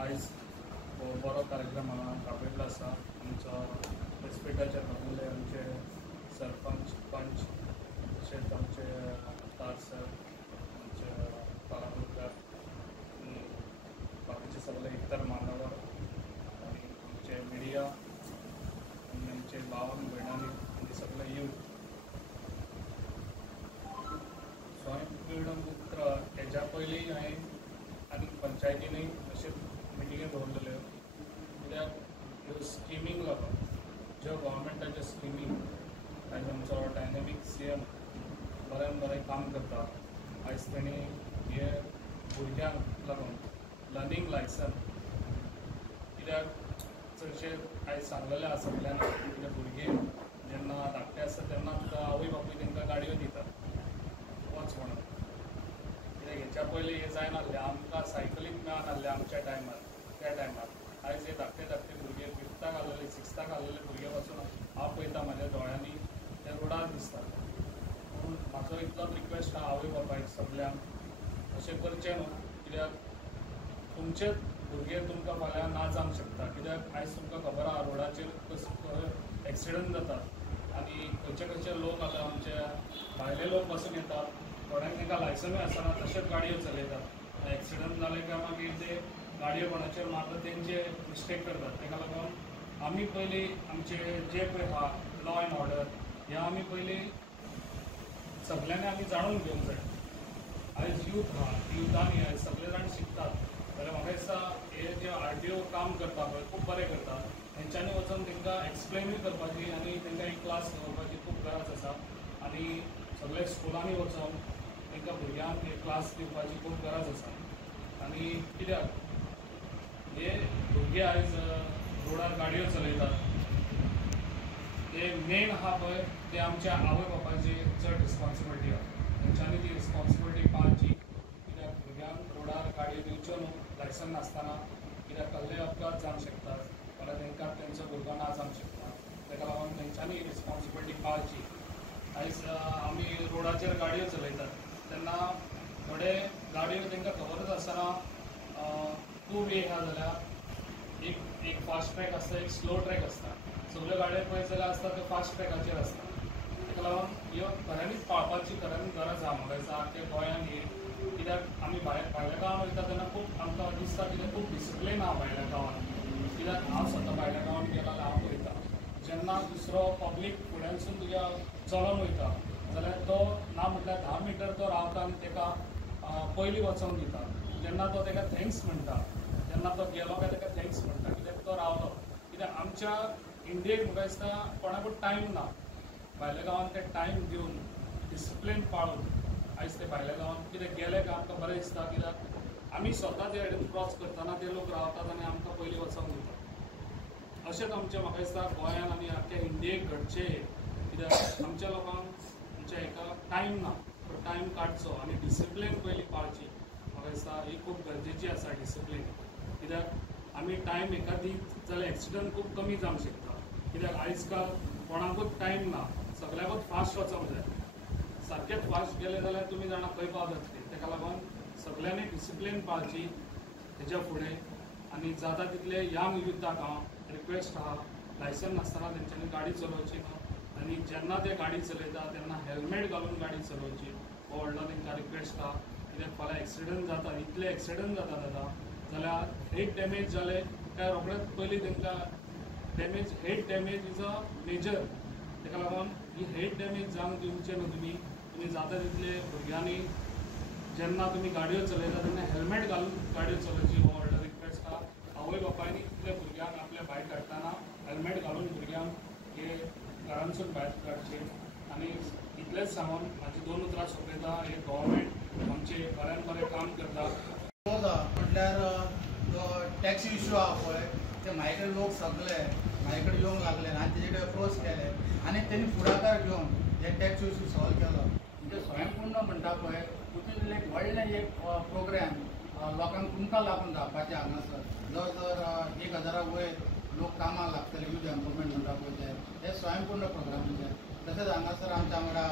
आयज बरो कार्यक्रम राबयिल्लो आसा. आमचो हॉस्पिटलाचे नमुले आमचे सरपंच पंच तशेंच आमचे तार सर आमचे पालामुरकार आनी बाकीचे सगळे इतर मान्यवर आनी आमचे मिडिया आनी आमचे भावां भयणांनी आनी सगळे यूथ स्वयंपूर्ण हेच्या पयलीं हांवें आनी पंचायतीनय अशे मिटिंगे दवरलेल्यो कित्याक ह्यो स्किमींक लागून ज्यो गव्हर्मेंटाच्यो स्किमींक आयज आमचो डायनॅमीक CM बरें काम करता. आयज तेणी हे भुरग्यांक लागून लर्निंग लायसन कित्याक चडशे आयज सांगलेलें आसा सगळ्यांक कित्याक भुरगे जेन्ना धाकटे आसता तेन्ना आवय बापूय तांकां गाडयो दितात वच म्हणून. कित्याक हेच्या पयलीं हे जायनासलें आमकां सायकलींग मेळनासलें आमच्या टायमार. त्या टायमार आयज हे धाकटे भुरगे 5थाक आहलेले 6थाक आहलेले भुरगे पासून हांव पळयता म्हाज्या दोळ्यांनी ते रोडार दिसता. पूण म्हाजो इतलोच रिक्वेस्ट आहा आवय बापायक सगल्यांक अशें करचें न्हू. कित्याक तुमचेच भुरगे तुमकां फाल्यां ना जावंक शकता. कित्याक आयज तुमकां खबर आहा रोडाचेर एक्सिडंट जातात आनी खंयचे लोक आतां आमचे भायले लोक पासून येतात. थोड्यांक तांकां लायसनूय आसना तशेंच गाडयो चलयतात. एक्सिडंट जाले काय मागीर ते गाडयो कोणाचेर मारता तेंचे मिस्टेक करतात. ताका लागून आमी पयलीं आमचे जे पळय आहा लॉ एंड ऑर्डर हे आमी पयलीं सगल्यांनी आमी जाणून घेवंक जाय. आयज यूथ आहा युथांनी आयज सगळे जाण शिकतात जाल्यार म्हाका दिसता हे जे RTO काम करता पळय खूब बरें करता. तेंच्यांनी वचून तांकां एक्सप्लेनूय करपाची आनी तांकां एक क्लास घेवपाची खूब गरज आसा. आनी सगळे स्कुलांनी वचून तांकां भुरग्यांक एक क्लास दिवपाची खूब गरज आसा. आनी कित्याक हे भुरगे आयज रोडार गाडयो चलयतात ते मेन आहा पळय ते आमच्या आवय बापायची चड रिस्पॉन्सिबिलिटी आहा. तेंच्यांनी ती रिस्पॉन्सिबिलिटी पाळची. कित्याक भुरग्यांक रोडार गाडयो दिवच्यो न्हू लायसन नासतना. कित्याक कसलेय अपघात जावंक शकतात जाल्यार तांकां तेंचो भुरगो ना जावंक शकता. ताका लागून तेंच्यांनी रिस्पॉन्सिबिलिटी पाळची. आयज आमी रोडाचेर गाडयो चलयतात तेन्ना थोडे गाडयो तांकां खबरच आसतना 2 वे आहा जाल्यार एक फास्ट ट्रॅक आसता एक स्लो ट्रॅक आसता. सगल्यो गाडयो पळयत जाल्यार आसता त्यो फास्ट ट्रॅकाचेर आसता. ताका लागून ह्यो खऱ्यांनीच पाळपाची खऱ्यांनी गरज आहा म्हाका दिसता आख्या गोंयांत ही. कित्याक आमी भायल्या गांवांत वयता तेन्ना खूब आमकां दिसता कित्याक खूब डिसिप्लीन आहा भायल्या गांवांत. कित्याक हांव स्वता भायल्या गांवांत गेलो जाल्यार हांव पळयता जेन्ना दुसरो पब्लीक फुड्यानसून तुज्या चलोन वयता जाल्यार तो ना म्हटल्यार 10 मिटर तो रावता आनी ताका पयलीं वचोंक दिता. जेन्ना तो ताका थँक्स म्हणटा जेन्ना तो गेलो काय ताका थँक्स म्हणटा कित्याक तो रावलो. कित्याक आमच्या इंडियेक म्हाका दिसता कोणाकूच टायम ना. भायल्या गांवांत ते टायम दिवन डिसिप्लीन पाळून आयज ते भायल्या गांवांत कितें गेले काय आमकां बरें दिसता. कित्याक आमी स्वता ते कडेन क्रॉस करतना ते लोक रावतात आनी आमकां पयलीं वचोंक दितात. अशेंच आमचें म्हाका दिसता गोंयांत आनी आख्या इंडियेक घडचें. कित्याक आमच्या लोकांक आमच्या हाका टायम ना. तो टायम काडचो आनी डिसिप्लीन पयलीं पाळची. म्हाका दिसता ही खूब गरजेची आसा डिसिप्लीन. कित्याक आमी टायम हेका दीत जाल्यार एक्सिडंट खूब कमी जावंक शकता. कित्याक आयज काल कोणाकूच टायम ना. सगळ्याकूच फास्ट वचोंक जाय. सारकेंच फास्ट गेले जाल्यार तुमी जाणा खंय पावतात ते. ताका लागून सगळ्यांनी डिसिप्लीन पाळची हेच्या फुडें. आनी जाता तितले यंग युथाक हांव रिक्वेस्ट आहा लायसन नासतना तेंच्यांनी गाडी चलोवची ना. आनी जेन्ना ते गाडी चलयता तेन्ना हेल्मेट घालून गाडी चलोवची हो व्हडलो तांकां रिक्वेस्ट आहा. कित्याक फाल्यां एक्सिडंट जाता इतले एक्सिडंट जातात आतां जाल्यार हेड डॅमेज जाले काय रोखडेंच पयलीं तांकां head damage is a major. ताका लागून ही हेड डॅमेज जावंक दिवचे न्हू तुमी जाता तितले भुरग्यांनी जेन्ना तुमी गाडयो चलयता तेन्ना हेल्मेट घालून गाडयो चलोवची हो व्हडलो रिक्वेस्ट आहा. आवय बापायनी इतल्या भुरग्यांक आपल्या भायर काडटना हेल्मेट घालून भुरग्यांक हे घरांसून भायर काडचे. आनी इतलेंच सांगून म्हाजी 2 उतरां सोंपयता. हे गव्हर्मेंट आमचे बरें काम करता. म्हटल्यार जो टॅक्सी इश्यू आहा पळय ते म्हाजे कडेन लोक सगळे म्हाजे कडेन येवंक लागले आनी तेजे कडेन अप्रोच केले आनी तेणी फुडाकार घेवन हे टॅक्सी इश्यू सॉल्व केलो. म्हणजे स्वयंपूर्ण म्हणटा पळय तितून एक व्हडलें एक प्रोग्राम लोकांक तुमकां लागून जावपाचें हांगासर. जर 1000 वयर लोक कामाक लागतले यूथ एम्प्लॉयमेंट म्हणटा पळय ते स्वयंपूर्ण प्रोग्रामाचे. तशेंच हांगासर आमच्या वांगडा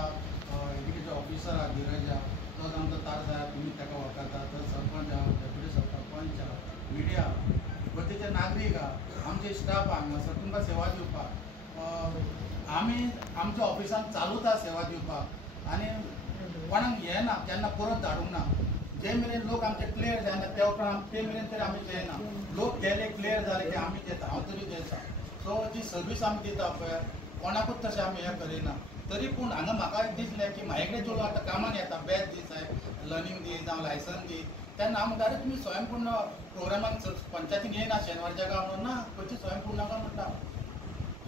एज्युकेशन ऑफिसर आहा धीरज आहा तोच आमचो तार जाय तुमी ताका वळखता. तो सरपंच आहा डेप्युटी सरपंच आहा मिडिया गोंयचे नागरीक आमचे स्टाफ हांगासर तुमकां सेवा दिवपाक आमी आमच्या ऑफिसान चालूच आहा सेवा दिवपाक आनी कोणाक हें ना केन्ना परत धाडूंक ना जे मेरेन लोक आमचे क्लियर जायना ते मेरेन तरी आमी दिना लोक गेले क्लियर जाले की आमी दिता हांव तरी दिता सो जी सर्वीस आमी दिता पळय कोणाकूच तशें आमी हें करिना तरी पूण हांगा म्हाका दिसलें की म्हाजे कडेन जो आतां कामाक येता बेज दी साहेब लर्निंग दी जावं लायसन दी तेन्ना हांव म्हणटा तुमी स्वयंपूर्ण प्रोग्रामाक पंचायतीन येयना शेनवारच्या गांव म्हणून ना खंयची स्वयंपूर्ण नाका म्हणटा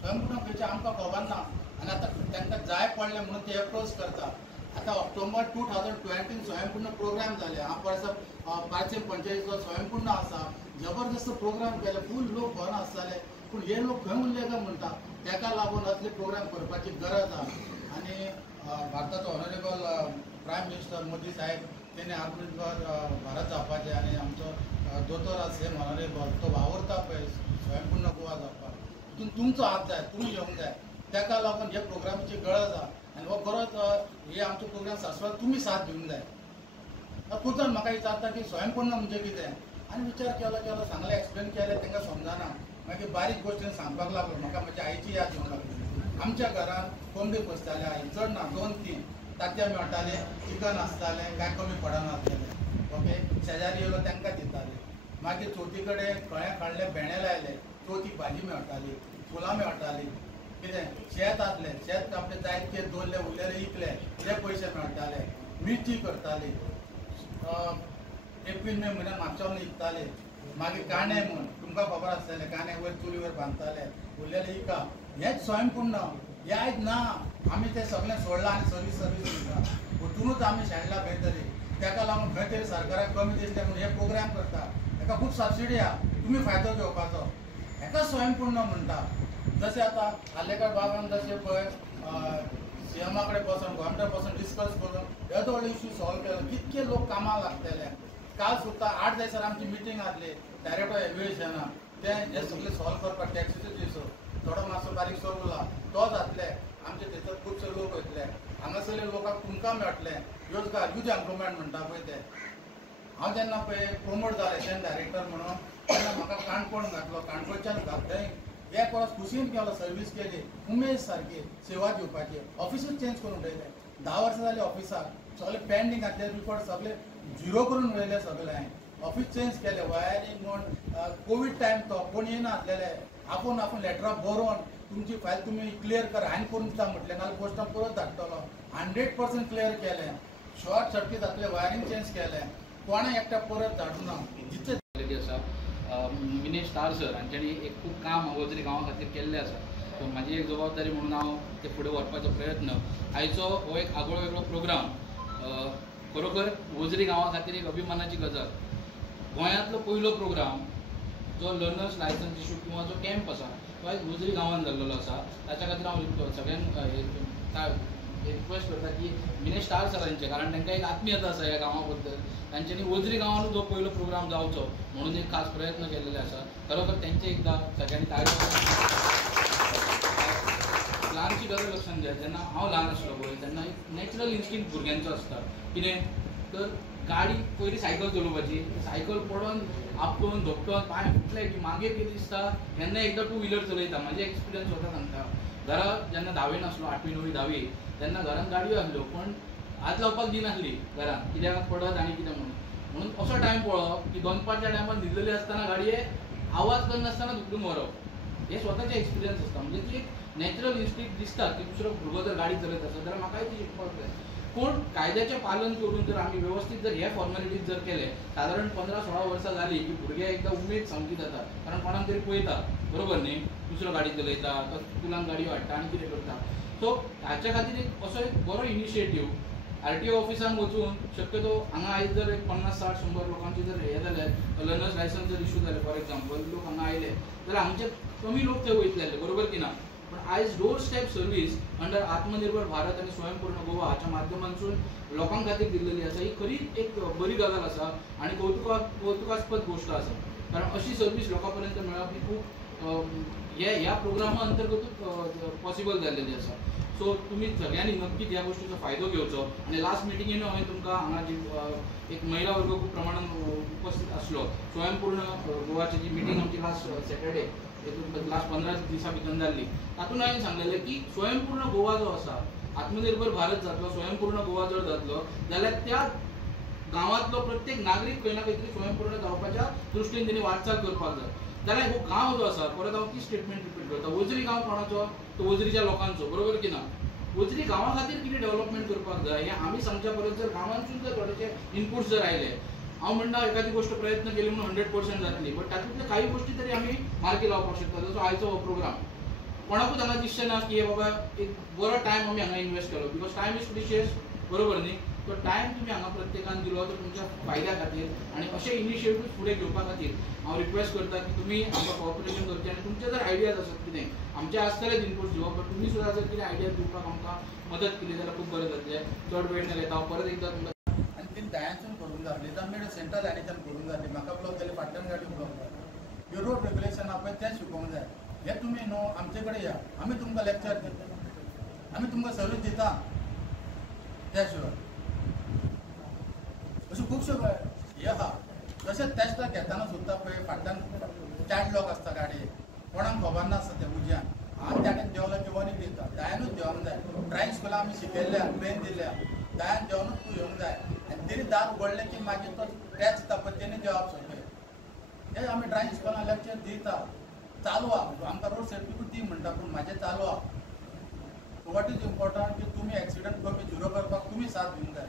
स्वयंपूर्ण खंयचे आमकां खबर ना आनी आतां तांकां जाय पडलें म्हणून ते अप्रोच करता आतां ऑक्टोबर 2020 स्वयंपूर्ण प्रोग्राम जाले हांव वर्सा पार्सेम पंचायतीचो स्वयंपूर्ण आसा जबरदस्त प्रोग्राम केले फूल लोक भरून आसताले पूण हे लोक खंय उरले काय म्हणटा ताका लागून असले प्रोग्राम करपाची गरज आहा आनी भारताचो ऑनरेबल प्रायम मिनिस्टर मोदी साहेब तेणे आत्मनिर्भर भारत जावपाचें आनी आमचो दोतोर आसा सेम ऑनरेबल तो वावरता पळय स्वयंपूर्ण गोवा जावपाक तितून तुमचो हात जाय तुमी येवंक जाय ताका लागून हे प्रोग्रामाची गरज आहा आनी हो बरोच हे आमचो प्रोग्राम शाश्वत तुमी साथ दिवंक जाय खुदून म्हाका विचारता की स्वयंपूर्ण म्हणजे कितें आनी विचार केलो सांगलें एक्सप्लेन केलें तांकां समजना मागीर बारीक गोश्टीन सांगपाक लागलो म्हाका म्हज्या आईची याद येवंक लागली आमच्या घरान कोंबडी पोसताले आई चड ना 2-3 तांत्या मेळटाले चिकन आसतालें काय कमी पडनासलें ओके शेजारी येयलो तांकां दिताले मागीर चवथी कडेन कळ्या काडले भेंडे लायले चवथीक भाजी मेळटाली फुलां मेळटाली कितें शेत आसलें शेत आपले जायते दवरले उरलेले इकले ते पयशे मेळटाले मिरची करताली एप्रील मे म्हयन्यान म्हापशावन विकताले मागीर कांदे म्हूण तुमकां खबर आसतलें कांदे वयर चुलीवर बांदताले उरलेले इका हेच स्वयंपूर्ण हे आयज ना आमी तें सगळें सोडलां आनी सर्वीस दिता हितूनच आमी शेणला खंय तरी ताका लागून खंय तरी सरकाराक कमी दिसलें म्हणून हे प्रोग्राम करता हेका खूब सबसिडी आहा तुमी फायदो घेवपाचो हेका स्वयंपूर्ण म्हणटा जशें आतां आलेकर बाबान जशें पळय सीएमा कडेन बसून गव्हर्मेंटान बसून डिस्कस करून येदो व्हडलो इश्यू सॉल्व केलो कितके लोक कामाक लागतले काल सुद्दां 8 दिसार आमची मिटींग आसली डायरेक्टर एव्हिएशना ते हे सगळे सॉल्व करपाक टॅक्सीचो इशू थोडो मातसो बारीक सो उरला तो जातले आमचे थंयसर खुबशे लोक वयतले हांगासरले लोकांक तुमकां मेळटले रोजगार यूज एम्प्लॉयमेंट म्हणटा पळय ते हांव जेन्ना पळय प्रोमोट जालें एशन डायरेक्टर म्हणून तेन्ना म्हाका काणकोण घातलो काणकोणच्यान घातलें हे परस खुशीन केलो सर्वीस केली उमेद सारकी सेवा दिवपाची ऑफिसूच चेंज करून उडयलें 10 वर्सां जालीं ऑफिसाक सगळे पेंडींग घातले रिपोर्ट सगळे झिरो करून उडयले सगळे ऑफिस चेंज केले वायरींग म्हूण कोवीड टायम तो कोण येना आसलेले आपूण लेटरां बरोवन तुमची फायल तुमी क्लियर करा हांवें करून दिता म्हटलें नाल्यार पोस्टान परत धाडटलो 100% क्लियर केलें शॉर्ट सर्कीट जातलें वायरींग चेंज केलें कोणा एकट्या परत धाडूं ना जितले आसा मिनेश स्टार सर हांच्यांनी एक खूब काम वजरी गांवा खातीर केल्लें आसा सो म्हाजी एक जबाबदारी म्हणून हांव ते फुडें व्हरपाचो प्रयत्न आयचो हो एक आगळो वेगळो प्रोग्राम खरोखर वजरी गांवा खातीर एक अभिमानाची गजाल गोंयांतलो पयलो प्रोग्राम जो लर्नर्स लायसन्स इशू किंवा जो कॅम्प आसा तो आयज वजरी गांवांत जाल्लो आसा ताच्या खातीर हांव सगळ्यांक रिक्वेस्ट करता की मिनेश स्टार सरांचे कारण तांकां एक आत्मीयता आसा ह्या गांवा बद्दल तांच्यांनी वजरी गांवांतूच जो पयलो प्रोग्राम जावचो म्हणून एक खास प्रयत्न केलेले आसा खरोखर तांचे एकदां सगळ्यांनी ताळयो ल्हानशी गजाल लक्षांत घ्या जेन्ना हांव ल्हान आसलो पळय तेन्ना एक नॅचरल इन्स्टिंक्ट भुरग्यांचो आसता कितें तर गाडी पयलीं सायकल चलोवपाची सायकल पडोवन आपटोवन धोपटोवन पांय फुटले की मागीर कितें दिसता केन्ना एकदां 2 व्हिलर चलयता म्हाजे एक्सपिरियन्स स्वता सांगता घरा जेन्ना 10वी आसलो 8वी 9वी 10वी तेन्ना घरान गाडयो आसल्यो पण हात लावपाक दिनासली घरान कित्याक पडत आनी कितें म्हणून असो टायम पळोवप की दनपारच्या टायमार न्हिदलेली आसतना गाडये आवाज करनासतना धुकलून व्हरप हे स्वताचे एक्सपिरियन्स आसता म्हणजे ती एक नॅचरल इन्स्टिंक्ट दिसता की दुसरो भुरगो जर गाडी चलयत आसत जाल्यार म्हाकाय ती शिकपाक जाय पूण कायद्याचें पालन करून जर आमी वेवस्थीत जर हे फॉर्मेलिटीज जर केले सादारण 15-16 वर्सां जाली की भुरगे एकदां उमेद सामकी जाता कारण कोणाक तरी पळयता बरोबर न्ही दुसरो गाडी चलयता तो स्कुलान गाडयो हाडटा आनी कितें करता सो हाच्या खातीर एक असो एक बरो इनिशिएटीव आरटीओ ऑफिसान वचून शक्यतो हांगा आयज जर एक 50-60-100 लोकांचे जर हे जाल्यार लर्नर्स लायसन्स जर इशू जाले फॉर एक्झाम्पल लोक हांगा आयले जाल्यार हांगचे कमी लोक थंय वयतले बरोबर की ना पण आयज डोर स्टेप सर्वीस अंडर आत्मनिर्भर भारत आनी स्वयंपूर्ण गोवा हाच्या माध्यमांतून लोकां खातीर दिल्लेली आसा ही खरी एक बरी गजाल आसा आनी कौतुकास्पद गोश्ट आसा कारण अशी सर्वीस लोकां पर्यंत मेळप ही खूब ह्या प्रोग्रामा अंतर्गतूच पॉसिबल जाल्लेली आसा सो तुम्ही सगळ्यांनी नक्कीच ह्या गोष्टीचा फायदो घेवचो. आणि लास्ट मिटिंगेन हांवें तुमकां हांगा जी एक महिला वर्ग खूप प्रमाणात उपस्थित आसलो. स्वयंपूर्ण गोवाची जी मिटींग आमची लास्ट सॅटर्डे लास्ट 15 दिसा भितर जाल्ली, तातूंत हांवें सांगलेलें की स्वयंपूर्ण गोवा जो आसा, आत्मनिर्भर भारत जातलो, स्वयंपूर्ण गोवा जर जातलो जाल्यार त्या गांवांतलो प्रत्येक नागरीक खंय ना खंय तरी स्वयंपूर्ण जावपाच्या दृश्टीन तेणी वाटचाल करपाक जाय. जाल्यार हो गांव जो आसा, परत हांव ती स्टेटमेंट रिपीट करता, वजरी गांव कोणाचो? तो वजरीच्या लोकांचो, बरोबर की ना? वजरी गांवा खातीर कितें डेव्हलपमेंट करपाक जाय हें आमी सांगच्या परस जर गांवांतसून जर थोडेशे इनपुट्स जर आयले, हांव म्हणटा एखादी गोष्ट प्रयत्न केली म्हणून 100% जातली, बट तातूंतले काही गोष्टी तरी आमी मार्गी लावपाक शकता. जसो आयचो हो प्रोग्राम कोणाकूच हांगा दिसचें ना की बाबा एक बरो टायम आमी हांगा इन्वेस्ट केलो, बिकॉज टायम इज प्रिशियस, बरोबर न्ही? तो टायम तुम्ही हांगा प्रत्येकान दिलो तो तुमच्या फायद्या खातीर आनी अशे इनिशिएटीव्ह फुडें घेवपा खातीर हांव रिक्वेस्ट करता की तुमी आमकां कॉपरेशन करचें आनी तुमचे जर आयडियाज आसत कितें आमचे आसतलेच इनपुट्स दिवप, बट तुमी सुद्दां जर कितें आयडिया दिवपाक आमकां मदत केली जाल्यार खूब बरें जातलें. चड वेळ न घेता हांव परत एकदां तुमकां आणि ती दह्यासून करून जाली तर सेंट्रल लायनीच्यान करून जाली. म्हाका ब्लॉक जाली, फाटल्यान गाडी ब्लॉक जाली. हे रोड रेग्युलेशन आपण तें शिकोवंक जाय. हे तुमी न्हू आमचे कडेन या, आमी तुमकां लेक्चर दिता, आमी तुमकां सर्वीस दिता. त्या शिवाय अशें खुबशे हे आहा. तशेंच टेस्टाक घेताना सुद्दां पळय फाटल्यान चाइल्ड लॉक आसता गाडयेक, कोणाक खबर नासता त्या उज्यान. हांव त्या टायम देंवलो की वनीक दिता, दह्यानूच देंवोंक जाय. ड्रायव्हिंग स्कुलान आमी शिकयल्ल्या, ट्रेन दिल्या, दह्यान देंवनूच तूं येवंक जाय. आनी तरी दार उगडलें की मागीर तो टॅक्स पद्दतीन देवप सगळें. हे आमी ड्रायव्हिंग स्कुलान लेक्चर दिता. चालू आहा, आमकां रोड सेफ्टी दी म्हणटा, पूण म्हाजें चालू आहा. वॉट इज इम्पॉर्टंट की तुमी एक्सिडंट कमी झिरो करपाक तुमी साथ दिवंक जाय.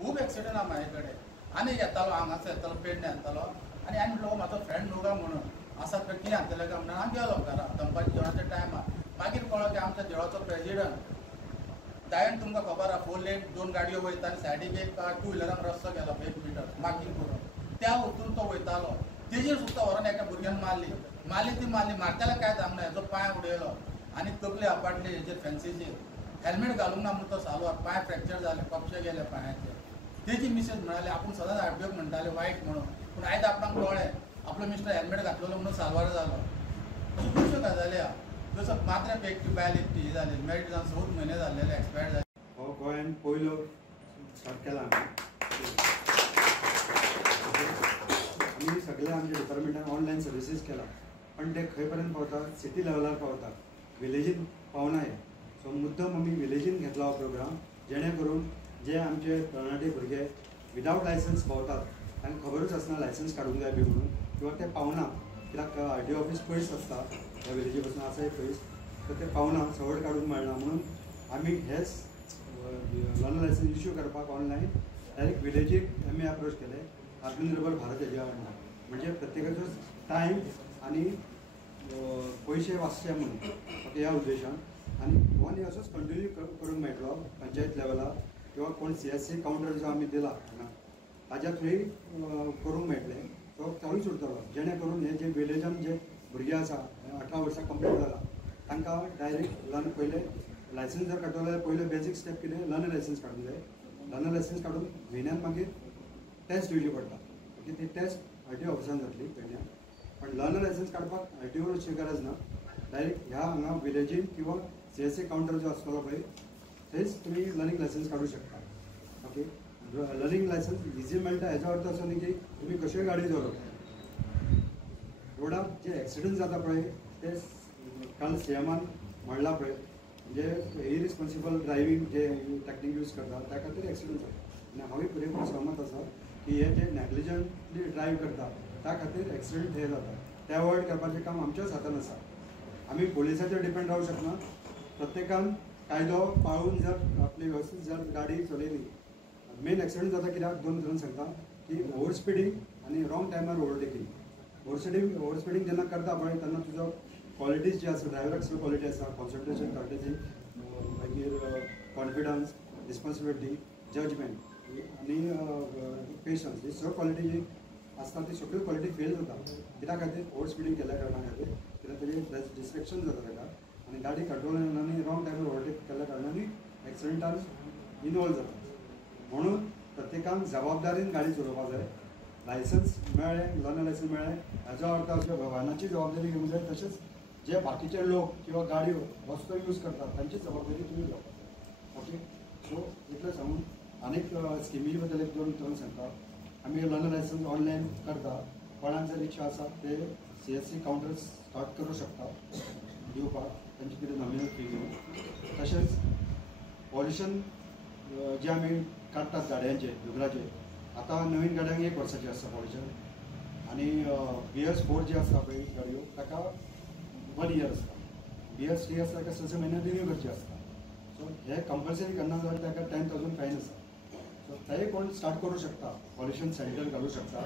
खूब एक्सिडंट आहा म्हाजे कडेन. आनी येतालो हांगासर येतालो, पेडणे येतालो, आनी हांवें म्हणलो म्हाजो फ्रेंड न्हू काय म्हणून आसात काय कितें हाडटले काय म्हणून हांव गेलो घरा दनपारच्या जेवणाच्या टायमार. मागीर कळ्ळो की आमच्या देवळाचो प्रेजिडंट दायन तुमकां खबर आहा 4 लेन 2 गाडयो वयता आनी सायडीक एक 2 व्हिलरांक रस्तो गेलो 1 मिटर मार्किंग करून. त्या वचून तो वयतालो, तेजेर सुद्दां व्हरोन एका भुरग्यान मारली ती मारताल्या काय जावंक ना. हेजो पांय उडयलो आनी तकली आपटली हेजेर फेन्सीचेर. हेल्मेट घालूंक ना म्हणून तो सालवार, पांय फ्रॅक्चर जाले, कपशे गेले पांयाचे. तेजी मिसेस म्हणाली आपूण सदांच हाडब्योक म्हणटाले वायट म्हणून, पूण आयज आपणाक कळ्ळें आपलो मिस्टर हेल्मेट घातलेलो म्हणून सालवार जालो. अश्यो खुबश्यो गजाली आहा. जसो मात्रे पेकी बायल एकटी ही जाली, मॅरीड जावन 14 म्हयने जाल्लेले, एक्सपायर्ड जाले. हो गोंयान पयलो स्टार्ट केला आमी सगळे आमच्या डिपार्टमेंटान ऑनलायन सर्विसीस केला, पण ते खंय पर्यंत पावता, सिटी लेवलार पावता, विलेजीन पावना हे. सो मुद्दम आमी विलेजीन घेतला हो प्रोग्राम, जेणे करून जे आमचे तरणाटे भुरगे विदावट लायसन्स भोंवतात तांकां खबरूच आसना लायसन्स काडूंक जाय बी म्हणून, किंवा ते पावना कित्याक RTO ऑफीस पयस आसता त्या विलेजी पासून आसाय पयस, तर ते पावना, सवड काडूंक मेळना. म्हणून आमी हेच लर्नर लायसन्स इश्यू करपाक ऑनलायन डायरेक्ट विलेजीक आमी अप्रोच केले. आत्मनिर्भर भारत हेज्या वांगडा म्हणजे प्रत्येकाचो टायम आनी पयशे वाचचे म्हणून फक्त ह्या उद्देशान. आनी हो आनी असोच कंटिन्यू करूंक मेळटलो पंचायत लेवलार, किंवा कोण CSC कावंटर जो आमी दिला ताज्या थ्रू करूंक मेळटलें. तो चालूच उरतलो, जेणे करून हे जे विलेजान जे भुरगे आसा 18 वर्सां कंप्लीट जाला तांकां डायरेक्ट लर्न पयले लायसन्स जर काडटलो जाल्यार पयले बेजीक स्टेप कितें लर्नर लायसन्स काडूंक जाय. लर्नर लायसन्स काडून म्हयन्यान मागीर टेस्ट दिवची पडटा. ओके, ती टेस्ट RTO ऑफिसान जातली म्हयन्यान. पण लर्नर लायसन्स काडपाक RTO वचची गरज ना, डायरेक्ट ह्या हांगा विलेजीन किंवा CSC कावंटर जो आसतलो पळय थंयच तुमी लर्निंग लायसन्स काडूं शकता. ओके, लर्निंग लायसन्स इजी मेळटा हेजो अर्थ असो न्ही की तुमी कश्योय गाडी चलोवप. रोडार जे एक्सिडंट जाता पळय ते काल CMन म्हणला पळय, म्हणजे इरिस्पॉन्सिबल ड्रायव्हिंग जे टॅक्नीक यूज करता त्या खातीर एक्सिडंट जाता. आनी हांवूय पुरेपूर सहमत आसा की हे जे नॅग्लिजंटली ड्रायव्ह करता त्या खातीर एक्सिडंट हे जाता. ते अवॉयड करपाचें काम आमच्याच हातान आसा. आमी पुलिसाचेर डिपेंड रावंक शकना. प्रत्येकान कायदो पाळून जर आपली वेवस्थीत जर गाडी चलयली. मेन एक्सिडंट जाता कित्याक दोन धरून सांगता की ओवर स्पिडींग आनी रॉंग टायमार ओवरटेकिंग. ओवर स्पिडींग जेन्ना करता पळय तेन्ना तुजो क्वॉलिटीज जी आसा ड्रायव्हराक सगळी क्वॉलिटी आसा, कॉन्सन्ट्रेशन, कर्टेसी, मागीर कॉन्फिडन्स, रिस्पॉन्सिबिलिटी, जजमेंट आनी पेशन्स, ही सगळी क्वॉलिटी जी आसता ती सगळी क्वॉलिटी फेल जाता. कित्या खातीर ओवर स्पिडींग केल्या कारणान खातीर, कित्याक तेजें डिस्ट्रॅक्शन जाता ताका आनी गाडी कंट्रोल आनी रॉंग टायमार ओवरटेक केल्या कारणान एक्सिडंटान इनवॉल्व जाता. म्हणून प्रत्येकान जबाबदारीन गाडी चलोवपाक जाय. लायसन्स मेळ्ळें, लर्नर लायसन्स मेळ्ळें हाजो अर्थ असो वाहनाची जबाबदारी घेवंक जाय. तशेंच जे बाकीचे लोक किंवा गाडयो वस्तू यूज करतात त्यांची जबाबदारी तुम्ही घेवपाक. ओके, सो इतलें सांगून आनीक स्किमी बद्दल एक दोन उतरां सांगता. आमी लर्नर लायसन्स ऑनलायन करता. कोणाक जर इच्छा आसा ते CSC कावंटर स्टार्ट करूं शकता दिवपाक, तांचे कितें नॉमिनल फी घेवन. तशेंच पॉल्युशन जे आमी काडटात गाडयांचे दुगराचे, आतां नवीन गाडयांक 1 वर्साचें आसता पॉल्युशन, आनी BS4 जे आसता पळय गाडयो ताका 1 year आसता. BS3 आसता ताका 6 म्हयने रिन्यू करची आसता. सो हे कंपल्सरी करना जाल्यार ताका 10,000 फायन आसा. सो तेय कोण स्टार्ट करूं शकता, पॉल्युशन सेंटर घालूं शकता.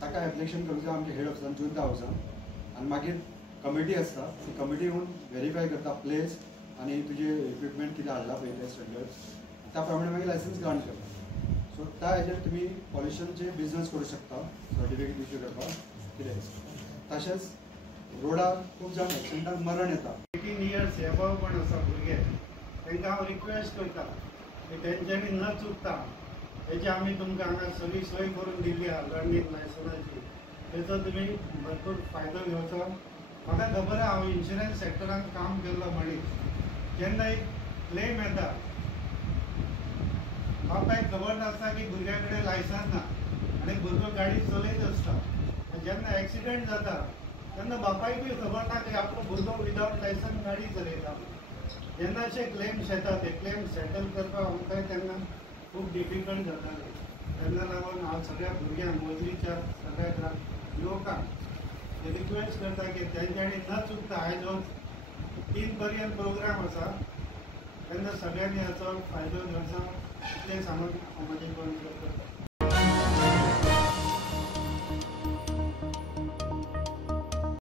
ताका एप्लिकेशन करूंक जाय आमच्या हेड ऑफिसान जुंता हावसान, आनी मागीर कमिटी आसता. ती कमिटी येवन व्हेरीफाय करता प्लेस आनी तुजे इक्विपमेंट कितें हाडला पळय ते स्टँडर्ड्स, त्या प्रमाणे मागीर लायसन्स ग्रांट करता. सो त्या हेजेर तुमी पॉल्युशनचे बिजनस करूं शकता, सर्टिफिकेट इश्यू करपाक कितें. तशेंच रोडार खूब जाण एक्सिडंटान मरण येता. 18 years एबव पण आसा भुरगे, तांकां हांव रिक्वेस्ट करता की तेंच्यांनी न चुकता हेची आमी तुमकां हांगा सगळी सोय करून दिल्ली आहा लर्निंग लायसन्साची, तेचो तुमी भरपूर फायदो घेवचो. म्हाका खबर आहा, हांव इन्शुरन्स सॅक्टरान काम केल्लो मनीस. जेन्ना एक क्लेम येता, बापायक खबर नासता की भुरग्या कडेन लायसन्स ना आनी भुरगो गाडी चलयत आसता. जेन्ना एक्सिडंट जाता तेन्ना बापायकूय खबर ना की आपलो भुरगो विदावट लायसन्स गाडी चलयता. जेन्ना अशे क्लेम्स येता ते क्लेम सेटल करपाक आमकां तेन्ना खूब डिफिकल्ट जाताले. तेन्ना लागून हांव सगळ्या भुरग्यांक मोजरीच्या सगळ्या युवकांक रिक्वेस्ट करता की तेंच्यांनी न चुकता आयज हो 3 पर्यंत प्रोग्राम आसा तेन्ना सगळ्यांनी हाचो फायदो घेवचो. इतलें सांगून हांव म्हाजें करता.